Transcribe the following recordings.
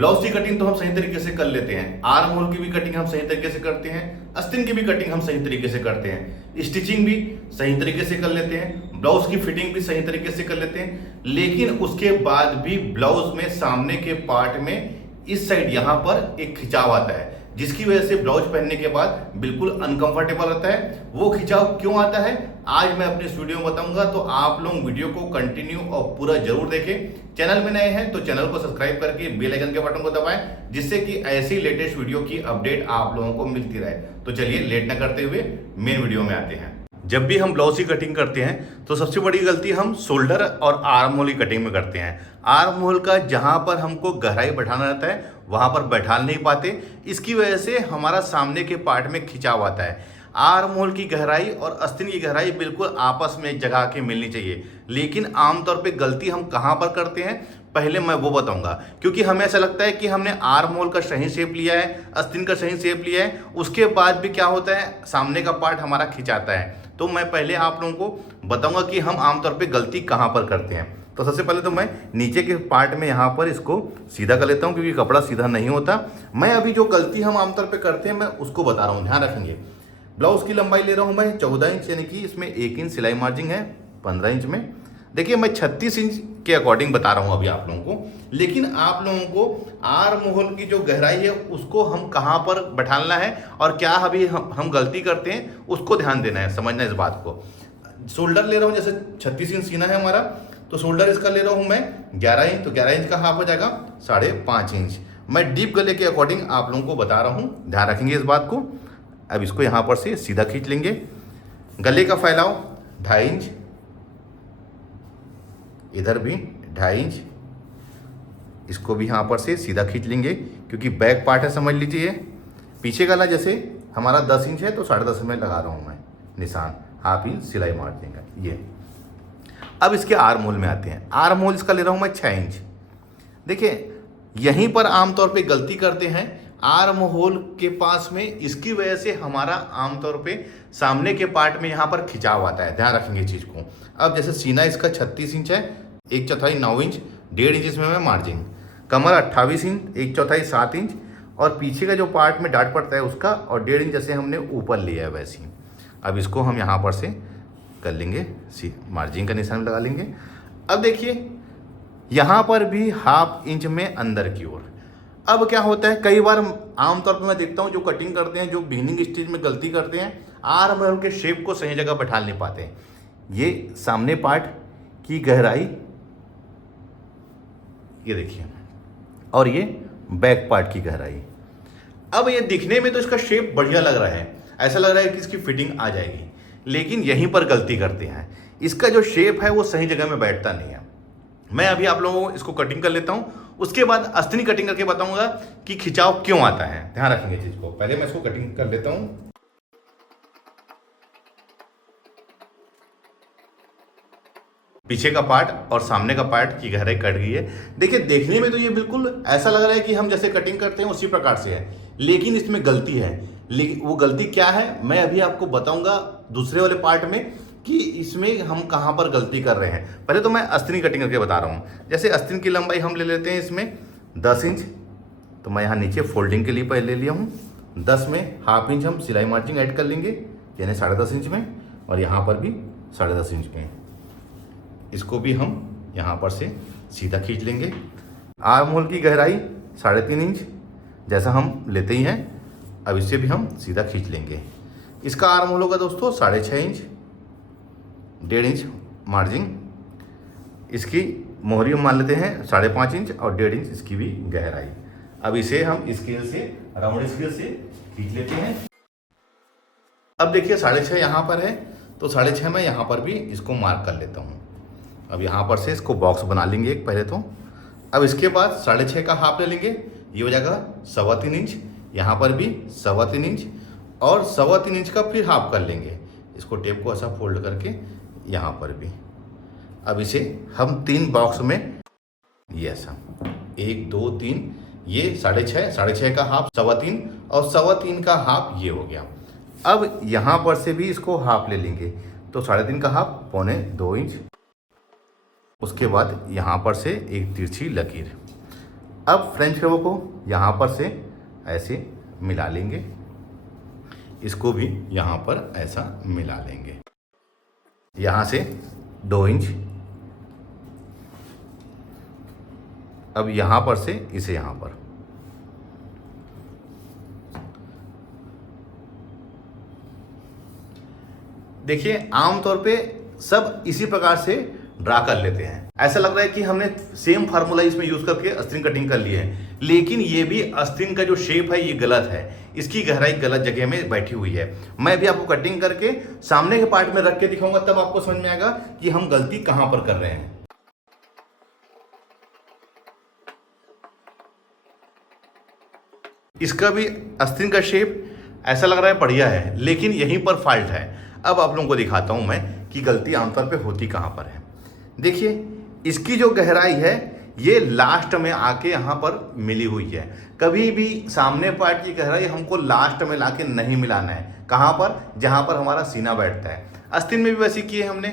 Blouse की cutting तो हम सही तरीके से कर लेते हैं, आर्म होल की भी कटिंग हम सही तरीके से करते हैं, आस्तीन की भी कटिंग हम सही तरीके से करते हैं, स्टिचिंग भी सही तरीके से कर लेते हैं, ब्लाउज की फिटिंग भी सही तरीके से कर लेते हैं। लेकिन उसके बाद भी ब्लाउज में सामने के पार्ट में इस साइड यहां पर एक खिंचाव आता है, जिसकी वजह से ब्लाउज पहनने के बाद बिल्कुल अनकंफर्टेबल रहता है। वो खिंचाव क्यों आता है आज मैं अपने इस वीडियो में बताऊंगा, तो आप लोग वीडियो को कंटिन्यू और पूरा जरूर देखें। चैनल में नए हैं तो चैनल को सब्सक्राइब करके बेल आइकन के बटन को दबाएं, जिससे कि ऐसी लेटेस्ट वीडियो की अपडेट आप लोगों को मिलती रहे। तो चलिए लेट न करते हुए मेन वीडियो में आते हैं। जब भी हम ब्लाउज की कटिंग करते हैं तो सबसे बड़ी गलती हम शोल्डर और आर्म होल की कटिंग में करते हैं। आर्म होल का जहां पर हमको गहराई बैठाना रहता है वहां पर बैठा नहीं पाते, इसकी वजह से हमारा सामने के पार्ट में खिंचाव आता है। आर्म होल की गहराई और आस्तीन की गहराई बिल्कुल आपस में जगह के मिलनी चाहिए, लेकिन आमतौर पे गलती हम कहां पर करते हैं पहले मैं वो बताऊंगा, क्योंकि हमें ऐसा लगता है कि हमने आर्म होल का सही शेप लिया है, आस्तीन का सही शेप लिया है, उसके बाद भी क्या होता है सामने का पार्ट हमारा खिंचाता है। तो मैं पहले आप लोगों को बताऊंगा कि हम आमतौर पे गलती कहां पर करते हैं। तो सबसे पहले तो मैं नीचे के पार्ट में यहाँ पर इसको सीधा कर लेता हूँ, क्योंकि कपड़ा सीधा नहीं होता। मैं अभी जो गलती हम आमतौर पे करते हैं मैं उसको बता रहा हूँ, ध्यान रखेंगे। ब्लाउज की लंबाई ले रहा हूँ मैं 14 इंच, यानी कि इसमें 1 इंच सिलाई मार्जिन है 15 इंच में। देखिए मैं 36 इंच के अकॉर्डिंग बता रहा हूँ अभी आप लोगों को, लेकिन आप लोगों को आर्म होल की जो गहराई है उसको हम कहाँ पर बैठाना है और क्या अभी हम गलती करते हैं उसको ध्यान देना है, समझना इस बात को। शोल्डर ले रहा हूँ, जैसे 36 इंच सीना है हमारा, तो शोल्डर इसका ले रहा हूँ मैं 11 इंच, तो 11 इंच का हाफ हो जाएगा 5.5 इंच। मैं डीप गले के अकॉर्डिंग आप लोगों को बता रहा हूँ, ध्यान रखेंगे इस बात को। अब इसको यहाँ पर से सीधा खींच लेंगे। गले का फैलाव 2.5 इंच, इधर भी 2.5 इंच, इसको भी यहाँ पर से सीधा खींच लेंगे, क्योंकि बैक पार्ट है समझ लीजिए। पीछे गला जैसे हमारा 10 इंच है तो 10.5 में लगा रहा हूँ मैं निशान, हाफ इंच सिलाई मार देंगे ये। अब इसके आर्म होल में आते हैं। आर्म होल इसका ले रहा हूँ मैं 6 इंच। देखिए यहीं पर आमतौर पे गलती करते हैं, आर्म होल के पास में, इसकी वजह से हमारा आमतौर पे सामने के पार्ट में यहाँ पर खिंचाव आता है, ध्यान रखेंगे चीज़ को। अब जैसे सीना इसका 36 इंच है, 1/4 9 इंच, 1.5 इंच इसमें मैं मार्जिन, कमर 28 इंच, 1/4 7 इंच, और पीछे का जो पार्ट में डाट पड़ता है उसका, और 1.5 इंच जैसे हमने ऊपर लिया है वैसे ही। अब इसको हम यहाँ पर से कर लेंगे, मार्जिन का निशान लगा लेंगे। अब देखिए यहाँ पर भी 1/2 इंच में अंदर की ओर। अब क्या होता है कई बार आमतौर पर मैं देखता हूँ जो कटिंग करते हैं, जो बिगिनिंग स्टेज में गलती करते हैं, आर्म होल के शेप को सही जगह बैठा नहीं पाते हैं। ये सामने पार्ट की गहराई ये देखिए, और ये बैक पार्ट की गहराई। अब ये दिखने में तो इसका शेप बढ़िया लग रहा है, ऐसा लग रहा है कि इसकी फिटिंग आ जाएगी, लेकिन यहीं पर गलती करते हैं, इसका जो शेप है वो सही जगह में बैठता नहीं है। मैं अभी आप लोगों को इसको कटिंग कर लेता हूं, उसके बाद आस्तीन कटिंग करके बताऊंगा कि खिंचाव क्यों आता है, ध्यान रखेंगे चीज को। पहले मैं इसको कटिंग कर लेता हूं। पीछे का पार्ट और सामने का पार्ट की गहराई कट गई है। देखिए देखने में तो ये बिल्कुल ऐसा लग रहा है कि हम जैसे कटिंग करते हैं उसी प्रकार से है, लेकिन इसमें गलती है। लेकिन वो गलती क्या है मैं अभी आपको बताऊंगा दूसरे वाले पार्ट में, कि इसमें हम कहाँ पर गलती कर रहे हैं। पहले तो मैं आस्तीन कटिंग करके बता रहा हूँ। जैसे आस्तीन की लंबाई हम ले लेते हैं इसमें 10 इंच, तो मैं यहाँ नीचे फोल्डिंग के लिए पहले ले लिया हूँ 10 में 1/2 इंच हम सिलाई मार्जिन ऐड कर लेंगे, यानी 10.5 इंच में, और यहाँ पर भी 10.5 इंच में। इसको भी हम यहाँ पर से सीधा खींच लेंगे। आर्म होल की गहराई 3.5 इंच जैसा हम लेते ही हैं, अब इससे भी हम सीधा खींच लेंगे। इसका आर्म होल होगा दोस्तों 6.5 इंच, 1.5 इंच मार्जिन। इसकी मोहरी हम मान लेते हैं 5.5 इंच और 1.5 इंच इसकी भी गहराई। अब इसे हम स्केल से, राउंड स्केल से खींच लेते हैं। अब देखिए 6.5 यहाँ पर है, तो 6.5 मैं यहाँ पर भी इसको मार्क कर लेता हूँ। अब यहाँ पर से इसको बॉक्स बना लेंगे एक पहले तो। अब इसके बाद 6.5 का हाफ ले लेंगे, ये हो जाएगा 3.25 इंच, यहाँ पर भी 3.25 इंच, और 3.25 इंच का फिर हाफ कर लेंगे। इसको टेप को ऐसा फोल्ड करके यहाँ पर भी। अब इसे हम 3 बॉक्स में ये ऐसा 1 2 3, ये 6.5 का हाफ 3.25 और 3.25 का हाफ ये हो गया। अब यहाँ पर से भी इसको हाफ ले लेंगे, तो 3.5 का हाफ 1.25 इंच। उसके बाद यहाँ पर से एक तिरछी लकीर, अब फ्रेंच कवो को यहाँ पर से ऐसे मिला लेंगे, इसको भी यहाँ पर ऐसा मिला लेंगे, यहाँ से 2 इंच। अब यहाँ पर से इसे यहाँ पर, देखिए आमतौर पे सब इसी प्रकार से ड्रा कर लेते हैं। ऐसा लग रहा है कि हमने सेम फार्मूला इसमें यूज करके अस्तीन कटिंग कर ली है, लेकिन ये भी अस्तीन का जो शेप है ये गलत है, इसकी गहराई गलत जगह में बैठी हुई है। मैं भी आपको कटिंग करके सामने के पार्ट में रख के दिखाऊंगा, तब आपको समझ में आएगा कि हम गलती कहां पर कर रहे हैं। इसका भी अस्तीन का शेप ऐसा लग रहा है बढ़िया है, लेकिन यहीं पर फॉल्ट है। अब आप लोगों को दिखाता हूं मैं कि गलती आमतौर पे होती कहां पर है। देखिए इसकी जो गहराई है ये लास्ट में आके यहाँ पर मिली हुई है। कभी भी सामने पार्ट की गहराई हमको लास्ट में लाके नहीं मिलाना है। कहाँ पर? जहाँ पर हमारा सीना बैठता है। अस्तीन में भी वैसे किए हमने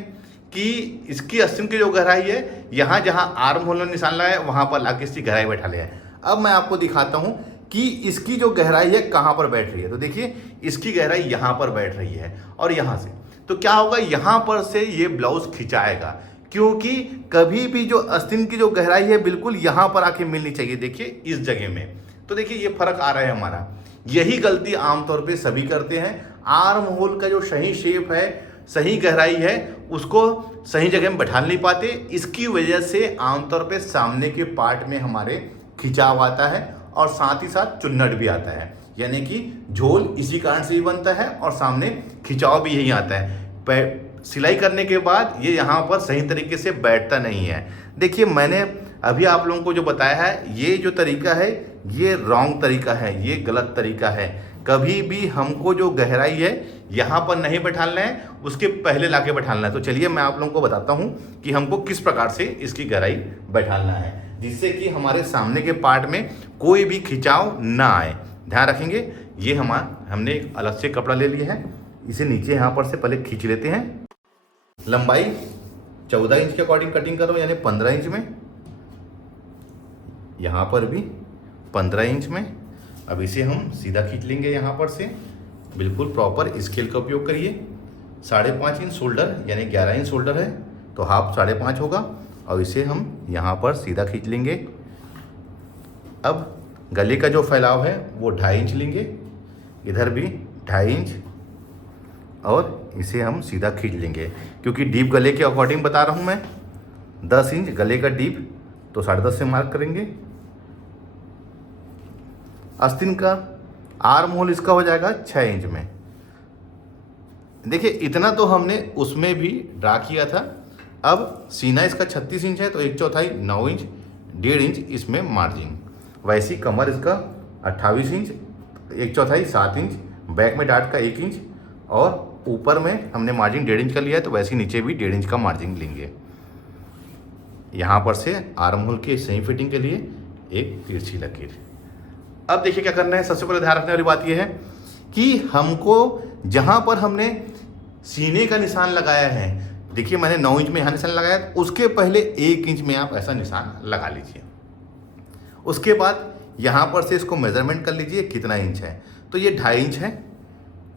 कि इसकी अस्तीन की जो गहराई है यहाँ जहाँ आर्म होल में निशान लगाया वहाँ पर लाके इसकी गहराई बैठा लिया है। अब मैं आपको दिखाता हूँ कि इसकी जो गहराई है कहाँ पर बैठ रही है। तो देखिए इसकी गहराई यहाँ पर बैठ रही है और यहाँ से, तो क्या होगा, यहाँ पर से ये ब्लाउज खिंचाएगा, क्योंकि कभी भी जो अस्तीन की जो गहराई है बिल्कुल यहाँ पर आके मिलनी चाहिए। देखिए इस जगह में, तो देखिए ये फर्क आ रहा है हमारा। यही गलती आमतौर पे सभी करते हैं। आर्म होल का जो सही शेप है, सही गहराई है, उसको सही जगह में बैठा नहीं पाते। इसकी वजह से आमतौर पे सामने के पार्ट में हमारे खिंचाव आता है और साथ ही साथ चुन्नट भी आता है, यानी कि झोल इसी कारण से ही बनता है और सामने खिंचाव भी यही आता है। सिलाई करने के बाद ये यहाँ पर सही तरीके से बैठता नहीं है। देखिए मैंने अभी आप लोगों को जो बताया है, ये जो तरीका है ये रॉन्ग तरीका है, ये गलत तरीका है। कभी भी हमको जो गहराई है यहाँ पर नहीं बैठाना है, उसके पहले लाके बैठाना है। तो चलिए मैं आप लोगों को बताता हूँ कि हमको किस प्रकार से इसकी गहराई बैठाना है, जिससे कि हमारे सामने के पार्ट में कोई भी खिंचाव ना आए। ध्यान रखेंगे। ये हमने एक अलग से कपड़ा ले लिया है, इसे नीचे यहाँ पर से पहले खींच लेते हैं। लंबाई 14 इंच के अकॉर्डिंग कटिंग करो, यानी 15 इंच में, यहाँ पर भी 15 इंच में। अब इसे हम सीधा खींच लेंगे यहाँ पर से, बिल्कुल प्रॉपर स्केल का उपयोग करिए। 5.5 इंच शोल्डर यानी 11 इंच शोल्डर है तो हाफ 5.5 होगा, और इसे हम यहाँ पर सीधा खींच लेंगे। अब गले का जो फैलाव है वो 2.5 इंच लेंगे, इधर भी 2.5 इंच, और इसे हम सीधा खींच लेंगे। क्योंकि डीप गले के अकॉर्डिंग बता रहा हूँ मैं, 10 इंच गले का डीप, तो 10.5 से मार्क करेंगे। आस्तीन का आर्म होल इसका हो जाएगा 6 इंच में। देखिए इतना तो हमने उसमें भी ड्रा किया था। अब सीना इसका 36 इंच है तो 1/4 9 इंच, 1.5 इंच इसमें मार्जिन। वैसी कमर इसका 28 इंच, 1/4 7 इंच, बैक में डार्ट का 1 इंच, और ऊपर में हमने मार्जिन 1.5 इंच का लिया है तो वैसे नीचे भी 1.5 इंच का मार्जिन लेंगे। यहाँ पर से आर्म होल के सही फिटिंग के लिए एक तिरछी लकीर। अब देखिए क्या करना है। सबसे पहले ध्यान रखने वाली बात यह है कि हमको जहाँ पर हमने सीने का निशान लगाया है, देखिए मैंने 9 इंच में यहाँ निशान लगाया, तो उसके पहले 1 इंच में आप ऐसा निशान लगा लीजिए। उसके बाद यहाँ पर से इसको मेजरमेंट कर लीजिए कितना इंच है, तो ये 2.5 इंच है।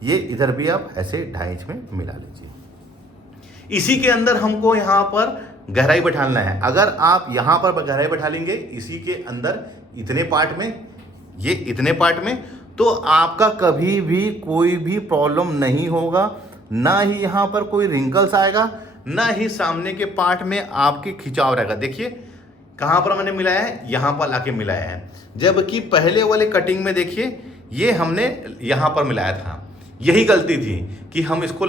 ये इधर भी आप ऐसे 2.5 इंच में मिला लीजिए। इसी के अंदर हमको यहाँ पर गहराई बैठाना है। अगर आप यहाँ पर गहराई बैठा लेंगे इसी के अंदर इतने पार्ट में, ये इतने पार्ट में, तो आपका कभी भी कोई भी प्रॉब्लम नहीं होगा। ना ही यहाँ पर कोई रिंकल्स आएगा, ना ही सामने के पार्ट में आपके खिंचाव रहेगा। देखिए कहाँ पर मैंने मिलाया है, यहाँ पर लाके मिलाया है। जबकि पहले वाले कटिंग में देखिए ये हमने यहाँ पर मिलाया था। यही गलती थी कि हम इसको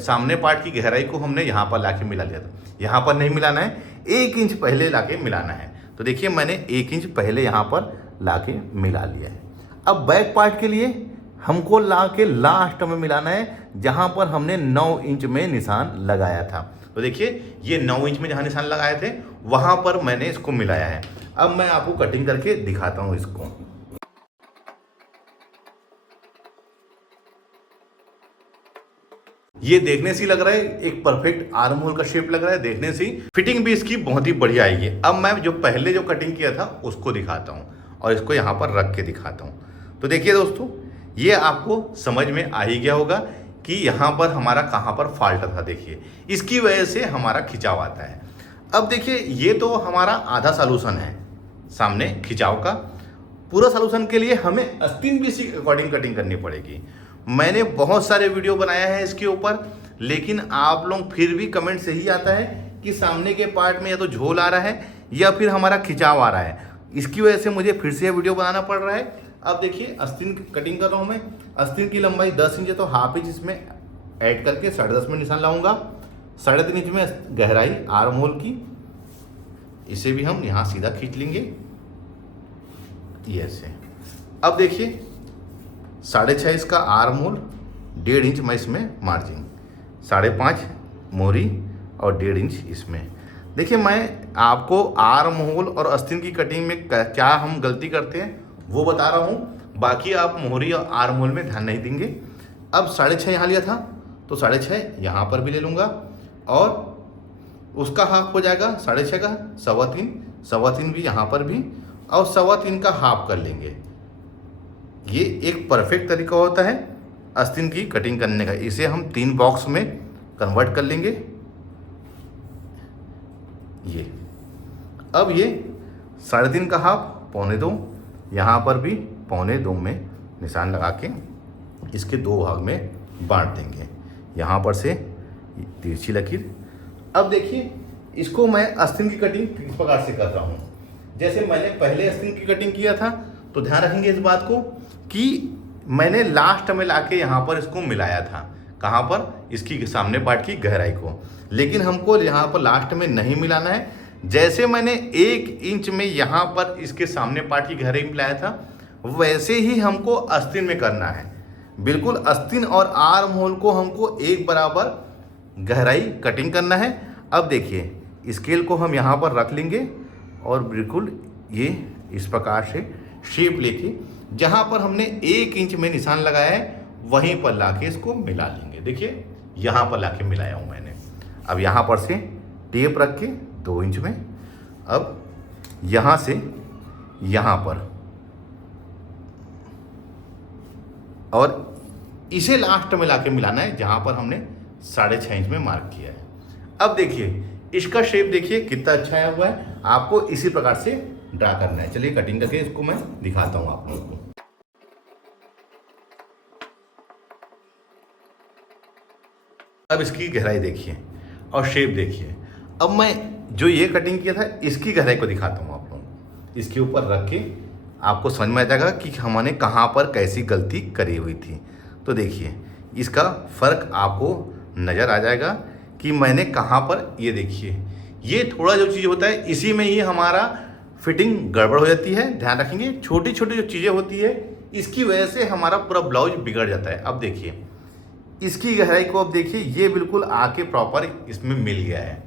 सामने पार्ट की गहराई को हमने यहाँ पर लाके मिला लिया था। यहाँ पर नहीं मिलाना है, 1 इंच पहले लाके मिलाना है। तो देखिए मैंने 1 इंच पहले यहाँ पर लाके मिला लिया है। अब बैक पार्ट के लिए हमको लाके लास्ट में मिलाना है, जहाँ पर हमने 9 इंच में निशान लगाया था। तो देखिए ये 9 इंच में जहाँ निशान लगाए थे वहाँ पर मैंने इसको मिलाया है। अब मैं आपको कटिंग करके दिखाता हूँ इसको। ये देखने से ही लग रहा है एक परफेक्ट आर्म होल का शेप लग रहा है देखने से ही। फिटिंग भी इसकी बहुत ही बढ़िया आएगी। अब मैं जो पहले जो कटिंग किया था उसको दिखाता हूँ और इसको यहाँ पर रख के दिखाता हूँ। तो देखिए दोस्तों, ये आपको समझ में आ ही गया होगा कि यहाँ पर हमारा कहाँ पर फॉल्ट था। देखिए इसकी वजह से हमारा खिंचाव आता है। अब देखिए ये तो हमारा आधा सॉल्यूशन है सामने खिंचाव का। पूरा सॉल्यूशन के लिए हमें आस्तीन भी इसी अकॉर्डिंग कटिंग करनी पड़ेगी। मैंने बहुत सारे वीडियो बनाया है इसके ऊपर, लेकिन आप लोग फिर भी कमेंट से ही आता है कि सामने के पार्ट में या तो झोल आ रहा है या फिर हमारा खिंचाव आ रहा है। इसकी वजह से मुझे फिर से वीडियो बनाना पड़ रहा है। अब देखिए आस्तीन की कटिंग कर रहा हूँ मैं। आस्तीन की लंबाई 10 इंच है तो हाफ इंच इसमें ऐड करके 10.5 में निशान लाऊंगा। 3.5 इंच में गहराई आर्म होल की, इसे भी हम यहाँ सीधा खींच लेंगे ये ऐसे। अब देखिए 6.5 इसका आर्म होल, 1.5 इंच मैं इसमें मार्जिन, 5.5 मोरी और 1.5 इंच इसमें। देखिए मैं आपको आर्म होल और आस्तीन की कटिंग में क्या हम गलती करते हैं वो बता रहा हूँ, बाकी आप मोहरी और आर्म होल में ध्यान नहीं देंगे। अब 6.5 यहाँ लिया था तो 6.5 यहाँ पर भी ले लूँगा और उसका हाफ हो जाएगा 6.5 का 3.25 भी यहाँ पर भी, और 3.25 का हाफ कर लेंगे। ये एक परफेक्ट तरीका होता है आस्तीन की कटिंग करने का। इसे हम 3 बॉक्स में कन्वर्ट कर लेंगे ये। अब ये 3.5 का हाफ 1.25, यहाँ पर भी 1.25 में निशान लगा के इसके 2 भाग में बांट देंगे, यहाँ पर से तिरछी लकीर। अब देखिए इसको मैं आस्तीन की कटिंग किस प्रकार से कर रहा हूँ। जैसे मैंने पहले आस्तीन की कटिंग किया था तो ध्यान रखेंगे इस बात को कि मैंने लास्ट में लाके यहाँ पर इसको मिलाया था, कहाँ पर, इसकी सामने पार्ट की गहराई को। लेकिन हमको यहाँ पर लास्ट में नहीं मिलाना है। जैसे मैंने 1 इंच में यहाँ पर इसके सामने पार्ट की गहराई मिलाया था वैसे ही हमको आस्तीन में करना है। बिल्कुल आस्तीन और आर्म होल को हमको एक बराबर गहराई कटिंग करना है। अब देखिए स्केल को हम यहाँ पर रख लेंगे और बिल्कुल ये इस प्रकार से शेप लेके जहाँ पर हमने 1 इंच में निशान लगाया है वहीं पर लाके इसको मिला लेंगे। देखिए यहाँ पर लाके मिलाया हूँ मैंने। अब यहाँ पर से टेप रख के 2 इंच में, अब यहाँ से यहाँ पर, और इसे लास्ट में लाके मिलाना है जहाँ पर हमने 6.5 इंच में मार्क किया है। अब देखिए इसका शेप देखिए कितना अच्छा आया हुआ है। आपको इसी प्रकार से ड्रा करना है। चलिए कटिंग करके इसको मैं दिखाता हूँ आप लोगों को। अब इसकी गहराई देखिए और शेप देखिए। अब मैं जो ये कटिंग किया था इसकी गहराई को दिखाता हूँ आप लोगों को। इसके ऊपर रख के आपको समझ में आ जाएगा कि हमने कहाँ पर कैसी गलती करी हुई थी। तो देखिए इसका फर्क आपको नज़र आ जाएगा कि मैंने कहाँ पर, ये देखिए ये थोड़ा जो चीज़ होता है इसी में ही हमारा फिटिंग गड़बड़ हो जाती है। ध्यान रखेंगे छोटी छोटी जो चीज़ें होती है इसकी वजह से हमारा पूरा ब्लाउज बिगड़ जाता है। अब देखिए इसकी गहराई को, अब देखिए ये बिल्कुल आके प्रॉपर इसमें मिल गया है।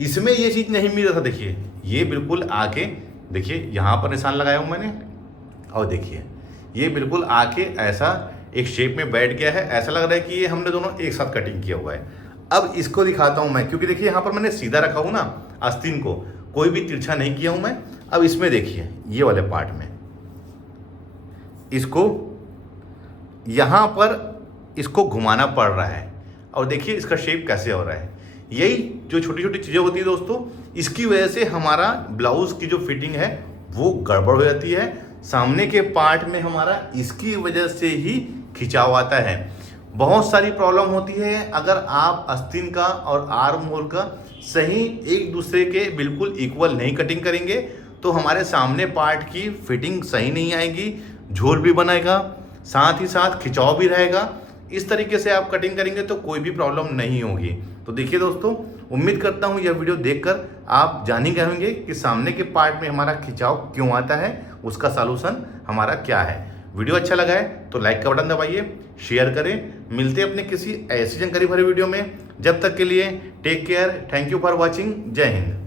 इसमें ये चीज़ नहीं मिल रहा था। देखिए ये बिल्कुल आके, देखिए यहाँ पर निशान लगाया हूँ मैंने और देखिए ये बिल्कुल आके ऐसा एक शेप में बैठ गया है। ऐसा लग रहा है कि ये हमने दोनों एक साथ कटिंग किया हुआ है। अब इसको दिखाता हूँ मैं, क्योंकि देखिए यहाँ पर मैंने सीधा रखा हूँ ना आस्तीन को, कोई भी तिरछा नहीं किया हूँ मैं। अब इसमें देखिए ये वाले पार्ट में इसको यहाँ पर इसको घुमाना पड़ रहा है और देखिए इसका शेप कैसे हो रहा है। यही जो छोटी छोटी चीज़ें होती है दोस्तों, इसकी वजह से हमारा ब्लाउज की जो फिटिंग है वो गड़बड़ हो जाती है। सामने के पार्ट में हमारा इसकी वजह से ही खिंचाव आता है। बहुत सारी प्रॉब्लम होती है अगर आप आस्तीन का और आर्म होल का सही एक दूसरे के बिल्कुल इक्वल नहीं कटिंग करेंगे तो हमारे सामने पार्ट की फिटिंग सही नहीं आएगी, झोल भी बनेगा, साथ ही साथ खिंचाव भी रहेगा। इस तरीके से आप कटिंग करेंगे तो कोई भी प्रॉब्लम नहीं होगी। तो देखिए दोस्तों, उम्मीद करता हूँ यह वीडियो देखकर आप जान ही गए होंगे कि सामने के पार्ट में हमारा खिंचाव क्यों आता है, उसका सॉल्यूशन हमारा क्या है। वीडियो अच्छा लगा है तो लाइक का बटन दबाइए, शेयर करें। मिलते हैं अपने किसी ऐसी जानकारी भरे वीडियो में। जब तक के लिए take care, thank you for watching, जय हिंद।